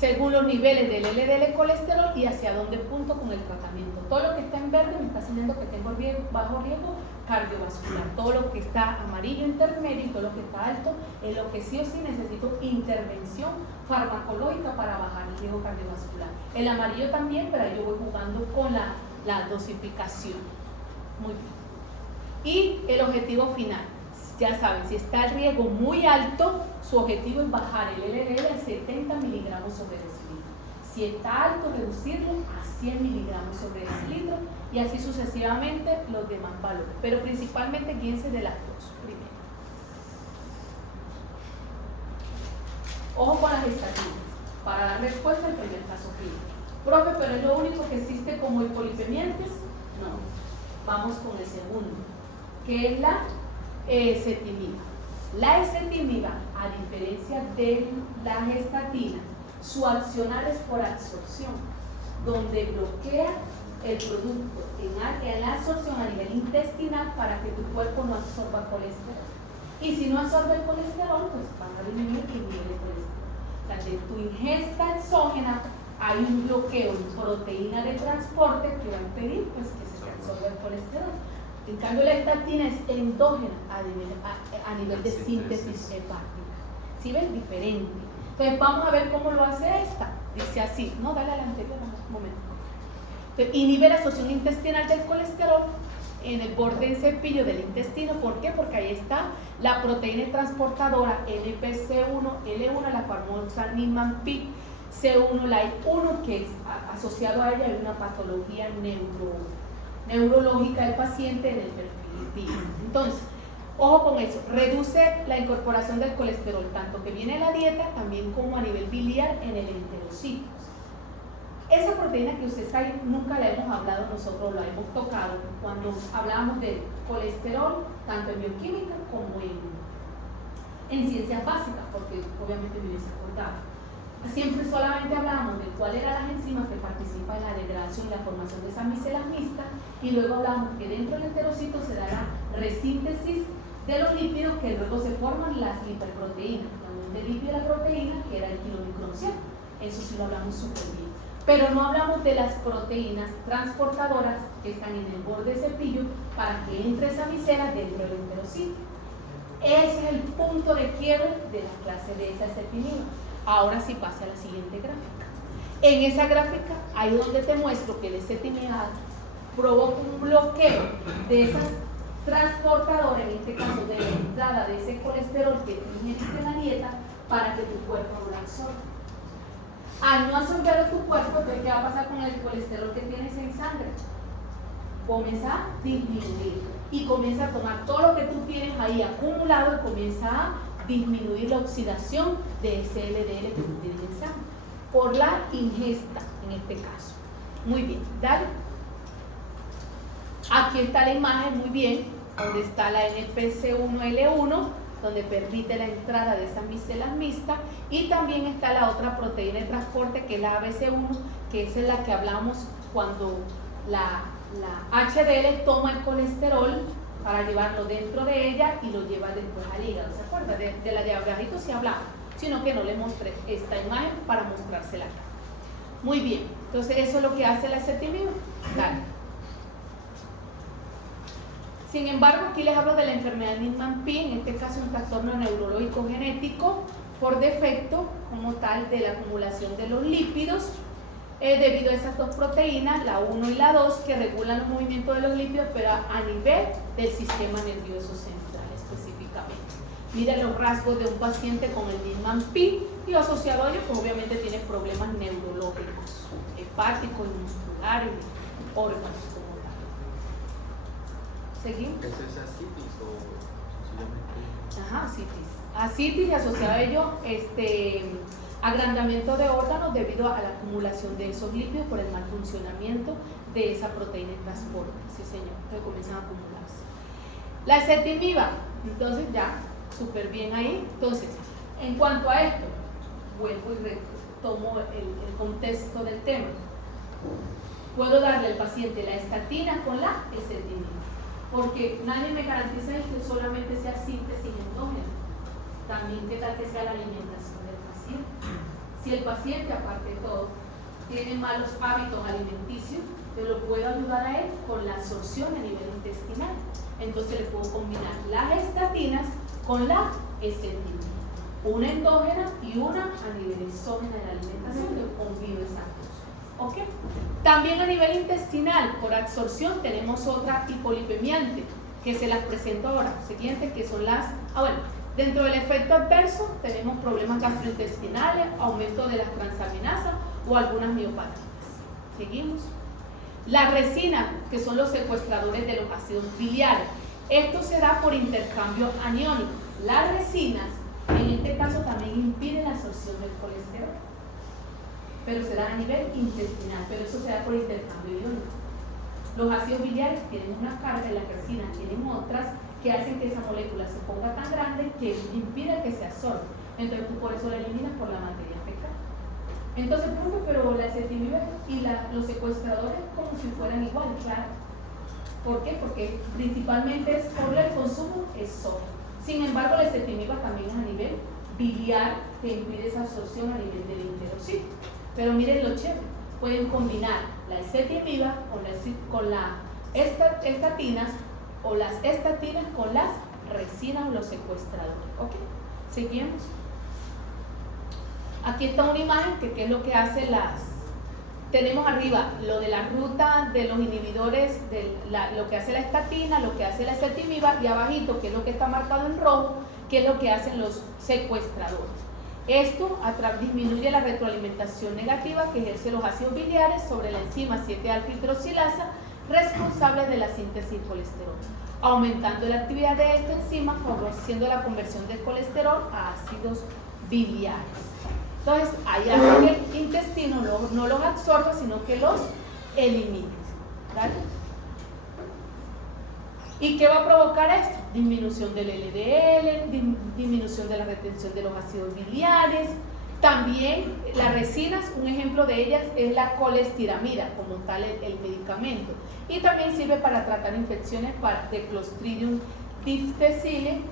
según los niveles del LDL colesterol y hacia dónde punto con el tratamiento. Todo lo que está en verde me está enseñando que tengo bajo riesgo cardiovascular. Todo lo que está amarillo intermedio y todo lo que está alto es lo que sí o sí necesito intervención farmacológica para bajar el riesgo cardiovascular. El amarillo también, pero yo voy jugando con la dosificación. Muy bien. Y el objetivo final, ya saben, si está el riesgo muy alto, su objetivo es bajar el LDL a 70 miligramos sobre decilitro. Si está alto, reducirlo a 100 miligramos sobre decilitro, y así sucesivamente los demás valores. Pero principalmente guíense de las dos primero. Ojo con las estatinas, para dar respuesta al primer caso clínico. Profe, pero es lo único que existe como hipolipemiantes. No, vamos con el segundo, que es la ezetimiba. La ezetimiba, a diferencia de la gestatina, su accionar es por absorción, donde bloquea el producto en la absorción a nivel intestinal para que tu cuerpo no absorba colesterol. Y si no absorbe el colesterol, pues van a disminuir tu nivel de colesterol. O sea, de tu ingesta exógena hay un bloqueo en proteína de transporte que va a impedir pues, que se absorba el colesterol. En cambio, la estatina es endógena a nivel de síntesis hepática. ¿Sí ven? Diferente. Entonces, vamos a ver cómo lo hace esta. Dice así. No, dale a la anterior, un momento. Entonces, inhibe la absorción intestinal del colesterol en el borde del cepillo del intestino. ¿Por qué? Porque ahí está la proteína transportadora NPC1L1, la famosa Niemann-Pick C1, la I1, que es asociado a ella hay una patología neurológica del paciente en el perfil lipídico. Entonces, ojo con eso, reduce la incorporación del colesterol, tanto que viene en la dieta, también como a nivel biliar en el enterocitos. Esa proteína que usted está ahí, nunca la hemos hablado nosotros, la hemos tocado cuando hablábamos de colesterol, tanto en bioquímica como en ciencias básicas, porque obviamente me hubiese acordado. Siempre solamente hablábamos de cuáles eran las enzimas que participan en la degradación y la formación de esas micelas mixtas, y luego hablábamos que dentro del enterocito se da la resíntesis de los lípidos, que luego se forman las lipoproteínas, la unión del lípido y la proteína, que era el kilomicrón, ¿cierto? Eso sí lo hablamos súper bien. Pero no hablamos de las proteínas transportadoras que están en el borde del cepillo para que entre esa micela dentro del enterocito. Ese es el punto de quiebre de la clase de esa ezetimiba. Ahora sí pasa a la siguiente gráfica. En esa gráfica, ahí donde te muestro que el ezetimiba provoca un bloqueo de esas transportadoras, en este caso de la entrada de ese colesterol que tú ingeriste en la dieta, para que tu cuerpo no lo absorba. Al no absorberlo tu cuerpo, entonces, ¿qué va a pasar con el colesterol que tienes en sangre? Comienza a disminuir y comienza a tomar todo lo que tú tienes ahí acumulado y comienza a disminuir la oxidación de ese LDL que tú tienes en sangre por la ingesta, en este caso. Muy bien, dale. Aquí está la imagen, muy bien, donde está la NPC1L1, donde permite la entrada de esas micelas mixtas, y también está la otra proteína de transporte, que es la ABC1, que es la que hablamos cuando la HDL toma el colesterol para llevarlo dentro de ella y lo lleva después al hígado. ¿Se acuerda? De la de abajito sí hablamos, sino que no le mostré esta imagen para mostrársela acá. Muy bien, entonces eso es lo que hace la ezetimiba. Dale. Sin embargo, aquí les hablo de la enfermedad Niemann-Pick, en este caso un trastorno neurológico genético por defecto, como tal, de la acumulación de los lípidos, debido a esas dos proteínas, la 1 y la 2, que regulan los movimientos de los lípidos, pero a nivel del sistema nervioso central específicamente. Miren los rasgos de un paciente con el Niemann-Pick, y asociado a ello, pues obviamente tiene problemas neurológicos, hepáticos y musculares, órganos como tal. ¿Seguimos? ¿Eso es ascitis o sencillamente? Ajá, ascitis. Ascitis, y asociado a ello, agrandamiento de órganos debido a la acumulación de esos lípidos por el mal funcionamiento de esa proteína de transporte. Sí, señor, que comienzan a acumularse. La ezetimiba, entonces ya, súper bien ahí. Entonces, en cuanto a esto, vuelvo y retomo el contexto del tema. Puedo darle al paciente la estatina con la ezetimiba, porque nadie me garantiza que solamente sea síntesis endógena. También qué tal que sea la alimentación del paciente. Si el paciente, aparte de todo, tiene malos hábitos alimenticios, yo lo puedo ayudar a él con la absorción a nivel intestinal. Entonces le puedo combinar las estatinas con la ezetimiba, una endógena y una a nivel exógena de la alimentación. Yo combino esas dos. ¿Ok? También a nivel intestinal, por absorción, tenemos otra hipolipemiante, que se las presento ahora. Siguiente, que son las... dentro del efecto adverso tenemos problemas gastrointestinales, aumento de las transaminasas o algunas miopatías. Seguimos. La resina, que son los secuestradores de los ácidos biliares. Esto se da por intercambio aniónico. Las resinas, en este caso, también impiden la absorción del colesterol. pero se da a nivel intestinal, pero eso se da por intercambio iónico. Los ácidos biliares tienen una carga y las resinas tienen otras que hacen que esa molécula se ponga tan grande que impide que se absorba. Entonces tú por eso la eliminas por la materia fecal. Entonces, profe, pero la ezetimiba y los secuestradores como si fueran igual, claro. ¿Por qué? Porque principalmente es por el consumo es sodio. Sin embargo, la ezetimiba también es a nivel biliar que impide esa absorción a nivel del enterocito. Pero miren lo chévere, pueden combinar la ezetimiba con las estatinas o las estatinas con las resinas o los secuestradores. ¿Ok? Seguimos. Aquí está una imagen que qué es lo que hace tenemos arriba lo de la ruta de los inhibidores, lo que hace la estatina, lo que hace la ezetimiba, y abajito, que es lo que está marcado en rojo, que es lo que hacen los secuestradores. Esto disminuye la retroalimentación negativa que ejerce los ácidos biliares sobre la enzima 7-alfa-hidroxilasa, responsable de la síntesis de colesterol, aumentando la actividad de esta enzima, favoreciendo la conversión del colesterol a ácidos biliares. Entonces, ahí hace que el intestino no los absorba, sino que los elimine. ¿Vale? ¿Y qué va a provocar esto? Disminución del LDL, disminución de la retención de los ácidos biliares. También las resinas, un ejemplo de ellas es la colestiramida, como tal el medicamento. Y también sirve para tratar infecciones de Clostridium difficile,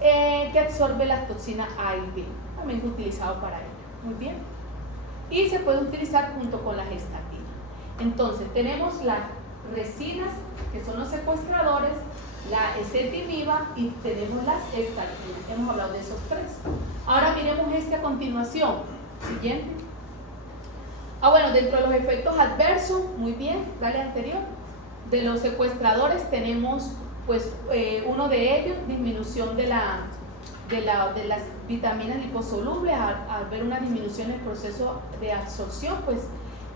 que absorbe las toxinas A y B. También es utilizado para ello. Muy bien. Y se puede utilizar junto con las estatinas. Entonces, tenemos las resinas, que son los secuestradores, la ezetimiba y tenemos las estatinas. Hemos hablado de esos tres. Ahora miremos a continuación. Siguiente. Bueno, dentro de los efectos adversos, muy bien, dale anterior. De los secuestradores tenemos, pues, uno de ellos, disminución de las vitaminas liposolubles. Al ver una disminución en el proceso de absorción, pues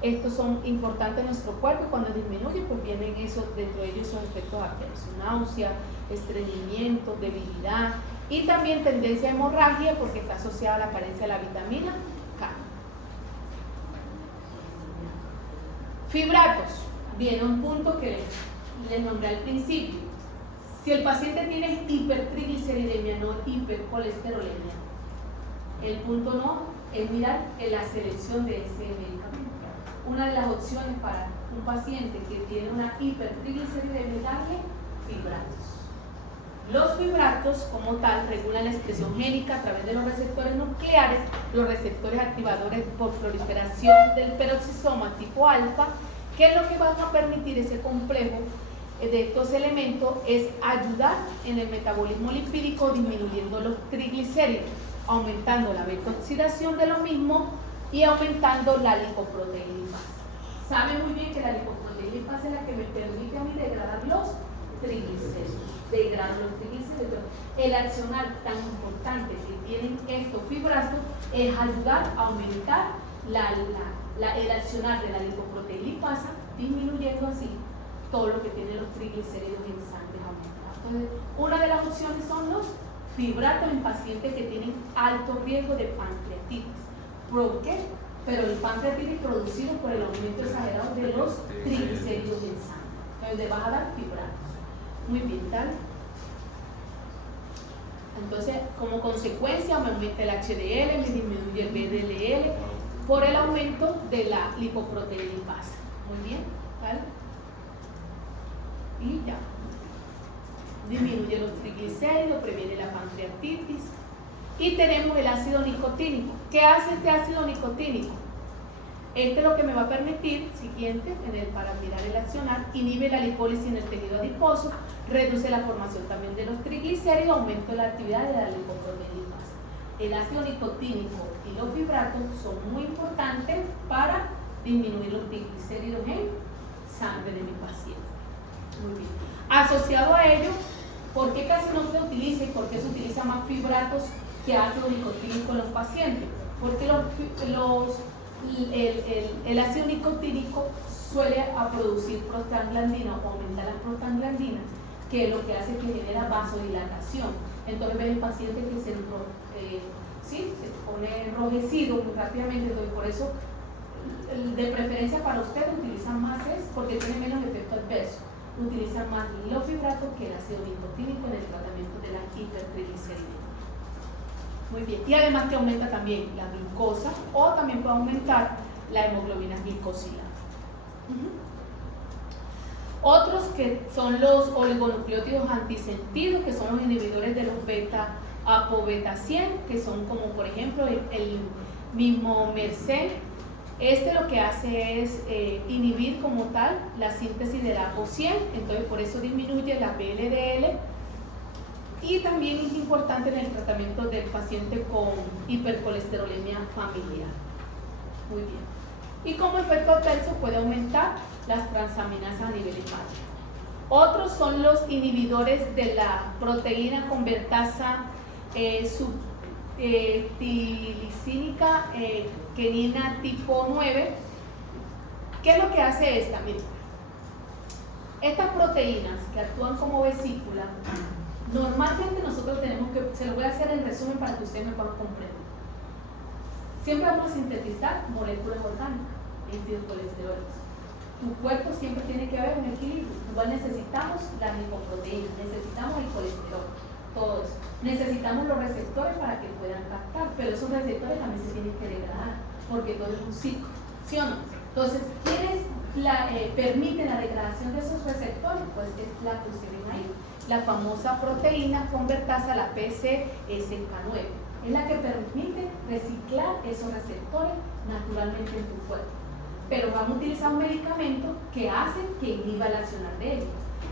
estos son importantes en nuestro cuerpo. Cuando disminuye, pues vienen dentro de ellos esos efectos adversos: náusea, estreñimiento, debilidad y también tendencia a hemorragia, porque está asociada a la carencia de la vitamina K. Fibratos, viene un punto que les nombré al principio. Si el paciente tiene hipertrigliceridemia, no hipercolesterolemia, el punto no es mirar en la selección de ese medicamento. Una de las opciones para un paciente que tiene una hipertrigliceridemia es darle fibratos. Los fibratos, como tal, regulan la expresión génica a través de los receptores nucleares, los receptores activadores por proliferación del peroxisoma tipo alfa, que es lo que van a permitir ese complejo de estos elementos es ayudar en el metabolismo lipídico, disminuyendo los triglicéridos, aumentando la beta-oxidación de lo mismo y aumentando la lipoproteínasa. Saben muy bien que la lipoproteínasa es la que me permite a mí degradar los triglicéridos. El accionar tan importante que tienen estos fibratos es ayudar a aumentar el accionar de la lipoproteínasa, disminuyendo así todo lo que tiene los triglicéridos en sangre aumentados. Entonces, una de las opciones son los fibratos en pacientes que tienen alto riesgo de pancreatitis. ¿Por qué? Pero el pancreatitis producido por el aumento exagerado de los triglicéridos en sangre. Entonces, le vas a dar fibratos. Muy bien, ¿tal? Entonces, como consecuencia, me aumenta el HDL, me disminuye el VDL por el aumento de la lipoproteinasa. Muy bien, ¿tal? Y ya. Disminuye los triglicéridos, previene la pancreatitis. Y tenemos el ácido nicotínico. ¿Qué hace este ácido nicotínico? Este es lo que me va a permitir, siguiente, para mirar el accionar, inhibe la lipólisis en el tejido adiposo, reduce la formación también de los triglicéridos, aumenta la actividad de la lipoproteinasa. El ácido nicotínico y los fibratos son muy importantes para disminuir los triglicéridos en sangre de mi paciente. Muy bien. Asociado a ello, ¿por qué casi no se utiliza y por qué se utiliza más fibratos que ácido nicotínico en los pacientes? Porque el ácido nicotínico suele producir prostaglandina o aumentar las prostaglandinas, que es lo que hace que genera vasodilatación. Entonces ven el paciente que se pone enrojecido muy rápidamente. Entonces, por eso de preferencia para usted utilizan más es porque tiene menos efecto adverso. Utilizan más lofibrato que el ácido nicotínico en el tratamiento de la hipertrigliceridemia. Muy bien. Y además que aumenta también la glucosa o también puede aumentar la hemoglobina glicosilada. Otros que son los oligonucleótidos antisentidos, que son los inhibidores de los beta-ApoBeta 100, que son como por ejemplo el mismo Merced. Este lo que hace es inhibir como tal la síntesis del ApoC100, entonces por eso disminuye la PLDL. Y también es importante en el tratamiento del paciente con hipercolesterolemia familiar. Muy bien. Y como efecto adverso puede aumentar las transaminasas a nivel hepático. Otros son los inhibidores de la proteína convertasa subtilicínica quinina tipo 9. ¿Qué es lo que hace esta? Miren, estas proteínas que actúan como vesícula, normalmente nosotros tenemos que, se lo voy a hacer en resumen para que ustedes me puedan comprender. Siempre vamos a sintetizar moléculas orgánicas, colesteroles. Tu cuerpo siempre tiene que haber un equilibrio. Igual necesitamos las lipoproteínas, necesitamos el colesterol, todo eso. Necesitamos los receptores para que puedan captar, pero esos receptores también se tienen que degradar, porque todo es un ciclo, ¿sí o no? Entonces, ¿quiénes permiten la degradación de esos receptores? Pues es la que ustedes ven ahí, la famosa proteína convertasa, la PCSK9. Es la que permite reciclar esos receptores naturalmente en tu cuerpo. Pero vamos a utilizar un medicamento que hace que inhiba el accionar de ella.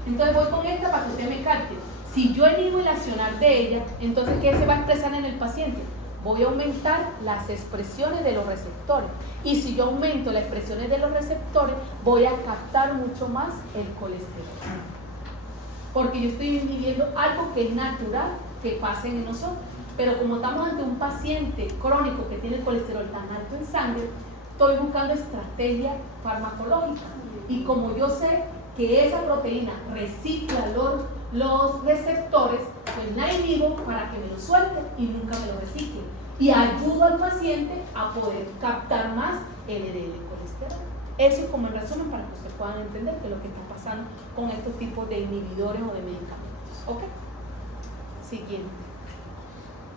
Entonces voy con esta para que usted me capte. Si yo inhibo el accionar de ella, entonces ¿qué se va a expresar en el paciente? Voy a aumentar las expresiones de los receptores. Y si yo aumento las expresiones de los receptores, voy a captar mucho más el colesterol. Porque yo estoy inhibiendo algo que es natural que pase en nosotros. Pero como estamos ante un paciente crónico que tiene el colesterol tan alto en sangre, estoy buscando estrategia farmacológica. Y como yo sé que esa proteína recicla los receptores, pues la inhibo para que me lo suelte y nunca me lo recicle. Y ayudo al paciente a poder captar más LDL colesterol. Eso es como en resumen para que ustedes puedan entender qué es lo que está pasando con estos tipos de inhibidores o de medicamentos. ¿Ok? Siguiente.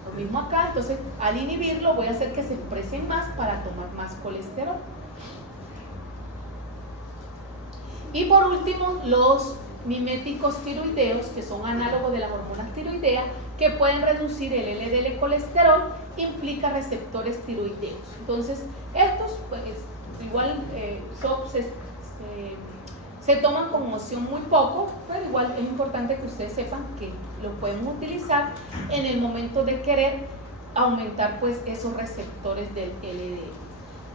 Lo mismo acá, entonces al inhibirlo voy a hacer que se expresen más para tomar más colesterol. Y por último, los miméticos tiroideos, que son análogos de las hormonas tiroideas, que pueden reducir el LDL colesterol, implica receptores tiroideos. Entonces, estos pues igual se toman como opción muy poco, pero igual es importante que ustedes sepan que lo pueden utilizar en el momento de querer aumentar pues esos receptores del LDL.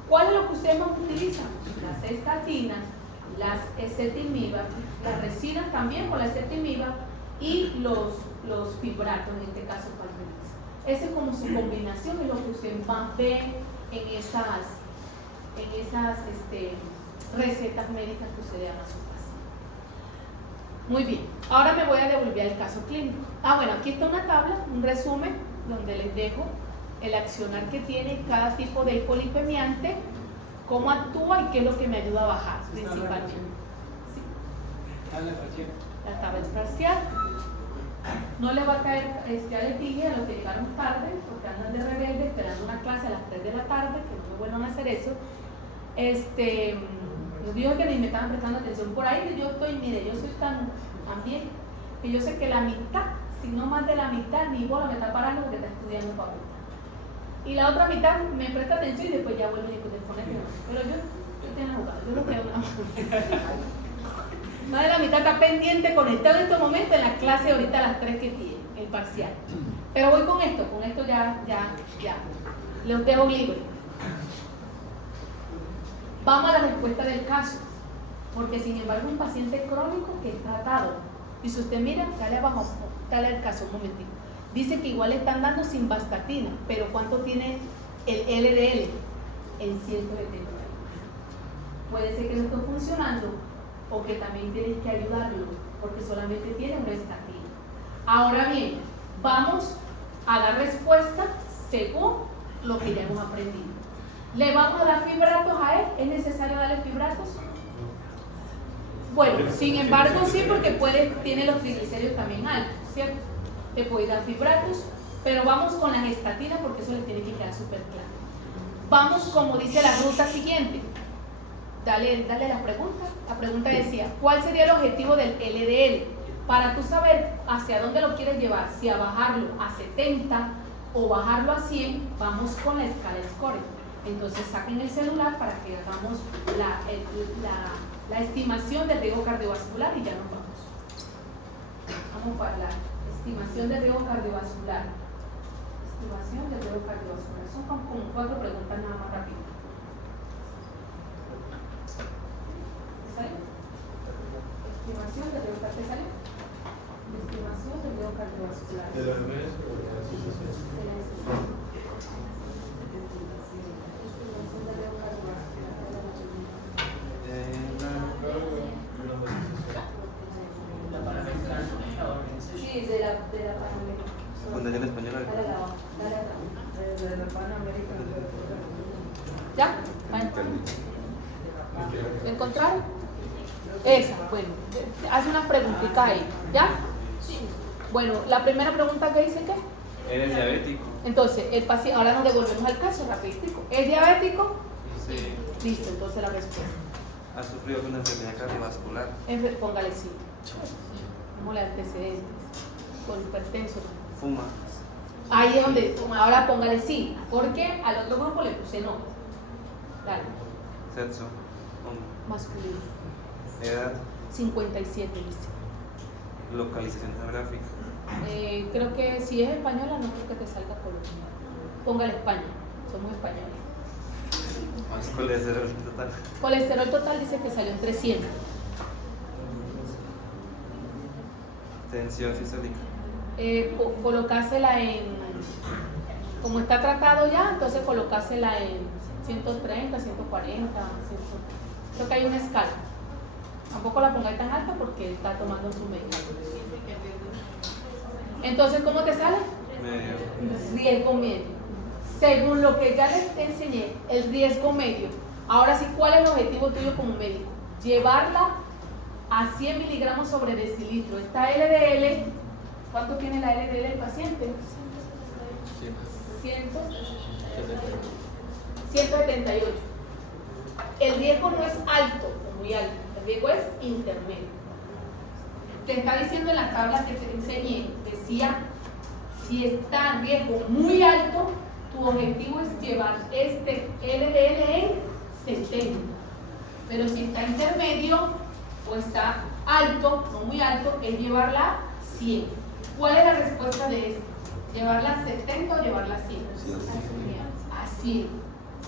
¿Cuál es lo que ustedes más utilizan? Las estatinas, las ezetimiba, las resinas también con la ezetimiba y los fibratos, en este caso palminas. Esa es como su combinación, es lo que ustedes más ven en esas recetas médicas que ustedes dan a su paciente. Muy bien, ahora me voy a devolver al caso clínico. Bueno, aquí está una tabla, un resumen, donde les dejo el accionar que tiene cada tipo de hipolipemiante, cómo actúa y qué es lo que me ayuda a bajar principalmente. Sí. La tabla parcial. No les va a caer, ya les dije a los que llegaron tarde, porque andan de rebelde esperando una clase a las 3 de la tarde, que no me vuelvan a hacer eso. Los dijo que ni me estaban prestando atención por ahí, yo estoy, mire, yo soy tan bien, que yo sé que la mitad, si no más de la mitad, ni bola me está parando porque está estudiando facultad. Y la otra mitad me presta atención y después ya vuelvo y te pone que no. Pero yo tengo jugado, yo lo creo una más de la mitad está pendiente, conectado en estos momentos en la clase ahorita a las 3 que tiene, el parcial. Pero voy con esto ya, los dejo libre. Vamos a la respuesta del caso, porque sin embargo un paciente crónico que es tratado, y si usted mira, dale abajo, dale el caso un momentito, dice que igual le están dando simvastatina, pero ¿cuánto tiene el LDL? En 170. Puede ser que no esté funcionando, o que también tienes que ayudarlo, porque solamente tiene una estatina. Ahora bien, vamos a dar respuesta según lo que ya hemos aprendido. ¿Le vamos a dar fibratos a él? ¿Es necesario darle fibratos? Bueno, sin embargo sí, porque tiene los triglicéridos también altos, ¿cierto? Te puede dar fibratos, pero vamos con las estatinas porque eso le tiene que quedar súper claro. Vamos como dice la ruta siguiente. Dale la pregunta. La pregunta decía, ¿cuál sería el objetivo del LDL? Para tú saber hacia dónde lo quieres llevar, si a bajarlo a 70 o bajarlo a 100, vamos con la escala SCORE. Entonces saquen el celular para que hagamos la estimación del riesgo cardiovascular y ya nos vamos. Vamos para la estimación del riesgo cardiovascular. Estimación del riesgo cardiovascular. Son como 4 preguntas nada más rápido. ¿Sale? Estimación del riesgo cardiovascular. Estimación del riesgo cardiovascular. ¿De la mes o de la asociación? De la asociación. Estimación del riesgo cardiovascular. La Panamericana Organization. Sí, de la Panamericana. Fundación Española. Dale atrás. De la Panamericana. ¿Ya? Bueno. ¿Lo encontraron? Esa, bueno. Hace una preguntita ahí. ¿Ya? Bueno, la primera pregunta que dice ¿qué? ¿Eres diabético? Entonces, el paciente, ahora nos devolvemos al caso, rapidito. ¿Es diabético? Sí. Listo, entonces la respuesta. ¿Ha sufrido alguna enfermedad cardiovascular? Póngale sí. Vamos a antecedentes. Con hipertenso. ¿Fuma? Ahí es donde, ahora póngale sí. Porque al otro grupo le puse no. Dale. ¿Sexo? ¿Hombre? Masculino. ¿Edad? 57, dice. ¿Localización geográfica? Creo que si es española, no creo que te salga Colombia. Póngale España. Somos españoles. ¿Colesterol total? Colesterol total dice que salió en 300. ¿Tensión sistólica? Colocásela en, como está tratado ya, entonces colocásela en 130, 140, 100. Creo que hay una escala. Tampoco la pongáis tan alta porque está tomando su medicamento. Entonces, ¿cómo te sale? Medio. Riesgo medio. Según lo que ya les enseñé, el riesgo medio. Ahora sí, ¿cuál es el objetivo tuyo como médico? Llevarla a 100 miligramos sobre decilitro. Esta LDL, ¿cuánto tiene la LDL del paciente? 178. El riesgo no es alto o muy alto, el riesgo es intermedio. Te está diciendo en la tabla que te enseñé, decía, si está en riesgo muy alto, tu objetivo es llevar este LDL en 70. Pero si está intermedio o está alto, no muy alto, es llevarla a 100. ¿Cuál es la respuesta de esto? ¿Llevarla a 70 o llevarla a 100? A 100.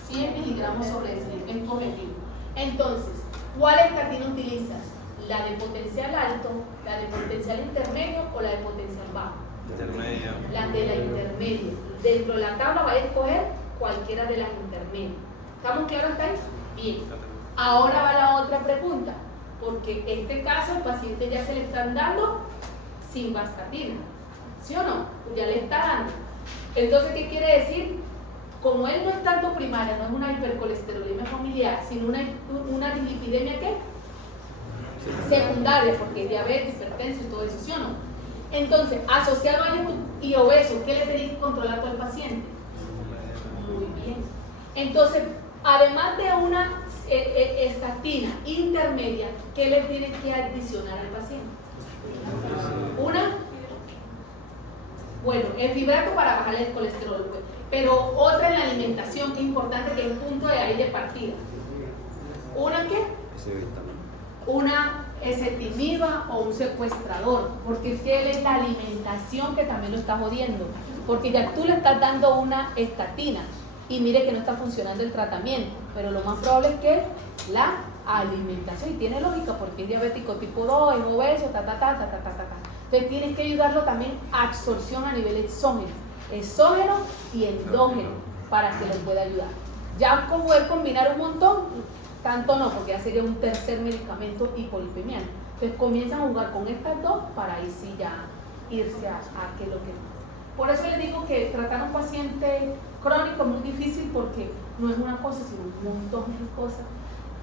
100 miligramos sobre decilitro es tu objetivo. Entonces, ¿cuál estatina utilizas? ¿La de potencial alto, la de potencial intermedio o la de potencial bajo? Intermedio. La de la intermedia. Dentro de la tabla va a escoger cualquiera de las intermedias. ¿Estamos claros hasta ahí? Bien. Ahora va la otra pregunta, porque en este caso el paciente ya se le están dando simvastatina, ¿sí o no? Ya le está dando. Entonces, ¿qué quiere decir? Como él no es tanto primaria, no es una hipercolesterolemia familiar, sino una dislipidemia ¿qué? Secundaria, porque es diabetes, hipertenso y todo eso, ¿sí o no? Entonces, asociado a esto y obeso, ¿qué le tenéis que controlar con el paciente? Muy bien. Entonces, además de una estatina intermedia, ¿qué le tienes que adicionar al paciente? Bueno, el fibrato para bajar el colesterol, pues. Pero otra en la alimentación que es importante, que es un punto de ahí de partida. ¿Una qué? Una ezetimiba o un secuestrador, porque es que él es la alimentación que también lo está jodiendo, porque ya tú le estás dando una estatina y mire que no está funcionando el tratamiento, pero lo más probable es que la alimentación, y tiene lógica porque es diabético tipo 2, es obeso, entonces tienes que ayudarlo también a absorción a nivel exógeno y endógeno para que lo pueda ayudar. Ya con poder combinar un montón, tanto no, porque ya sería un tercer medicamento hipolipemiano. Entonces comienzan a jugar con estas dos para ahí sí ya irse a que lo que... Por eso les digo que tratar a un paciente crónico es muy difícil porque no es una cosa, sino un montón de cosas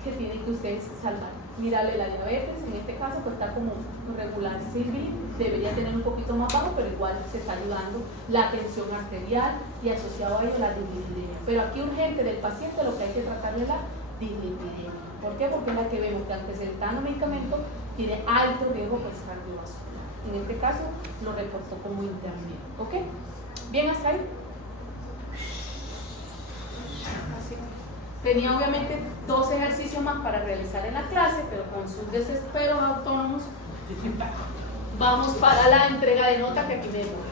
que tienen que ustedes salvar. Mírale la diabetes, en este caso pues está como regular civil, debería tener un poquito más bajo, pero igual se está ayudando la tensión arterial y asociado a ello la dislipidemia. Pero aquí urgente del paciente lo que hay que tratar es la dislipidemia. ¿Por qué? Porque es la que vemos que aunque se le está dando medicamento, tiene alto riesgo pues cardiovascular. En este caso lo reportó como intermedio. ¿Ok? ¿Bien hasta ahí? Así. Tenía obviamente 2 ejercicios más para realizar en la clase, pero con sus desesperos autónomos, vamos para la entrega de nota que aquí me voy.